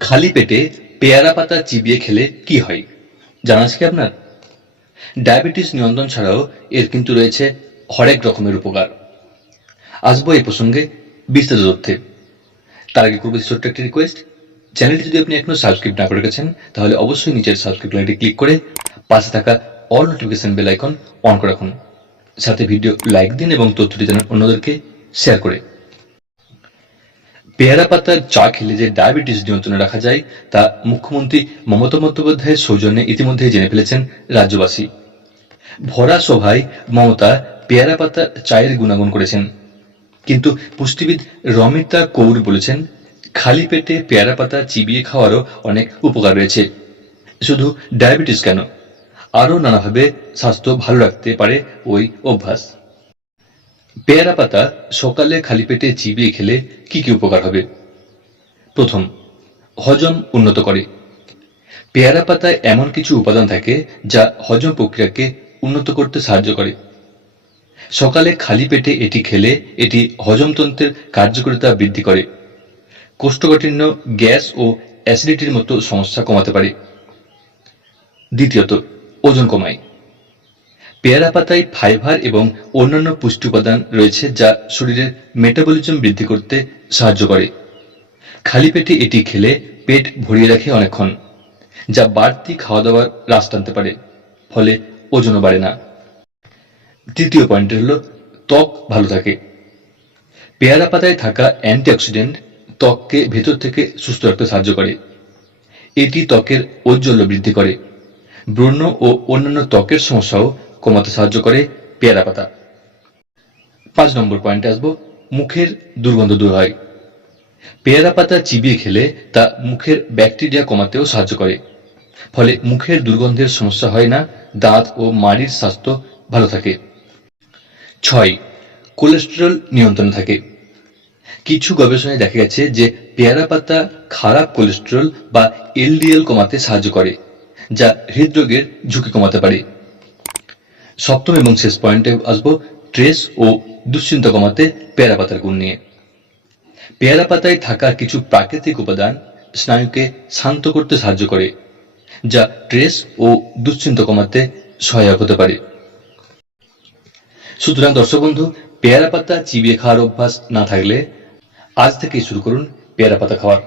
খালি পেটে পেয়ারা পাতা চিবিয়ে খেলে কি হয়? জানা আছে কি আপনার? ডায়াবেটিস নিয়ন্ত্রণ ছাড়াও এর কিন্তু রয়েছে হরেক রকমের উপকার। আসব এই প্রসঙ্গে বিস্তারিত তথ্যে। তার আগে করব ছোট্ট একটি রিকোয়েস্ট চ্যানেলটি যদি আপনি এখনও সাবস্ক্রাইব না করে গেছেন, তাহলে অবশ্যই নিচের সাবস্ক্রাইব লাইনটি ক্লিক করে পাশে থাকা all notification bell icon on করে রাখুন। সাথে ভিডিও লাইক দিন এবং তথ্যটি জানান অন্যদেরকে শেয়ার করে। পেয়ারা পাতার চা খেলে যে ডায়াবেটিস নিয়ন্ত্রণে রাখা যায়, তা মুখ্যমন্ত্রী মমতা বন্দ্যোপাধ্যায়ের সৌজন্যে ইতিমধ্যেই জেনে ফেলেছেন রাজ্যবাসী। ভরা সভায় মমতা পেয়ারা পাতা চায়ের গুণাগুণ করেছেন। কিন্তু পুষ্টিবিদ রমিতা কৌর বলেছেন, খালি পেটে পেয়ারা পাতা চিবিয়ে খাওয়ারও অনেক উপকার রয়েছে। শুধু ডায়াবেটিস কেন? আরও নানাভাবে স্বাস্থ্য ভালো রাখতে পারে ওই অভ্যাস। পেয়ারা পাতা সকালে খালি পেটে চিবিয়ে খেলে কি কি উপকার হবে? প্রথম, হজম উন্নত করে। পেয়ারা পাতায় এমন কিছু উপাদান থাকে যা হজম প্রক্রিয়াকে উন্নত করতে সাহায্য করে। সকালে খালি পেটে এটি খেলে এটি হজমতন্ত্রের কার্যকারিতা বৃদ্ধি করে। কোষ্ঠকাঠিন্য, গ্যাস ও অ্যাসিডিটির মতো সমস্যা কমাতে পারে। দ্বিতীয়ত, ওজন কমায়। পেয়ারা পাতায় ফাইবার এবং অন্যান্য পুষ্টি উপাদান রয়েছে যা শরীরের মেটাবলিজম বৃদ্ধি করতে সাহায্য করে। খালি পেটে এটি খেলে পেট ভরিয়ে রাখে অনেকক্ষণ, যা বাড়তি খাওয়া দাওয়ার হ্রাস টানতে পারে, ফলে ওজনও বাড়ে না। তৃতীয় পয়েন্ট হলো, ত্বক ভালো থাকে। পেয়ারা পাতায় থাকা অ্যান্টিঅক্সিডেন্ট ত্বককে ভেতর থেকে সুস্থ রাখতে সাহায্য করে। এটি ত্বকের ঔজ্জ্বল্য বৃদ্ধি করে। ব্রণ ও অন্যান্য ত্বকের সমস্যাও কমাতে সাহায্য করে পেয়ারা পাতা। পাঁচ নম্বর পয়েন্টে আসব, মুখের দুর্গন্ধ দূর হয়। পেয়ারা পাতা চিবিয়ে খেলে তা মুখের ব্যাকটেরিয়া কমাতেও সাহায্য করে। ফলে মুখের দুর্গন্ধের সমস্যা হয় না, দাঁত ও মাড়ির স্বাস্থ্য ভালো থাকে। ছয়, কোলেস্টেরল নিয়ন্ত্রণে থাকে। কিছু গবেষণায় দেখা গেছে যে পেয়ারা পাতা খারাপ কোলেস্টেরল বা এলডিএল কমাতে সাহায্য করে, যা হৃদরোগের ঝুঁকি কমাতে পারে। সপ্তম এবং শেষ পয়েন্টে আসব স্ট্রেস ও দুশ্চিন্তা কমাতে পেয়ারা পাতার গুণ নিয়ে। পেয়ারা পাতায় থাকা কিছু প্রাকৃতিক উপাদান স্নায়ুকে শান্ত করতে সাহায্য করে, যা স্ট্রেস ও দুশ্চিন্তা কমাতে সহায়ক হতে পারে। সুতরাং দর্শক বন্ধু, পেয়ারা পাতা চিবিয়ে খাওয়ার অভ্যাস না থাকলে আজ থেকেই শুরু করুন পেয়ারা পাতা খাওয়ার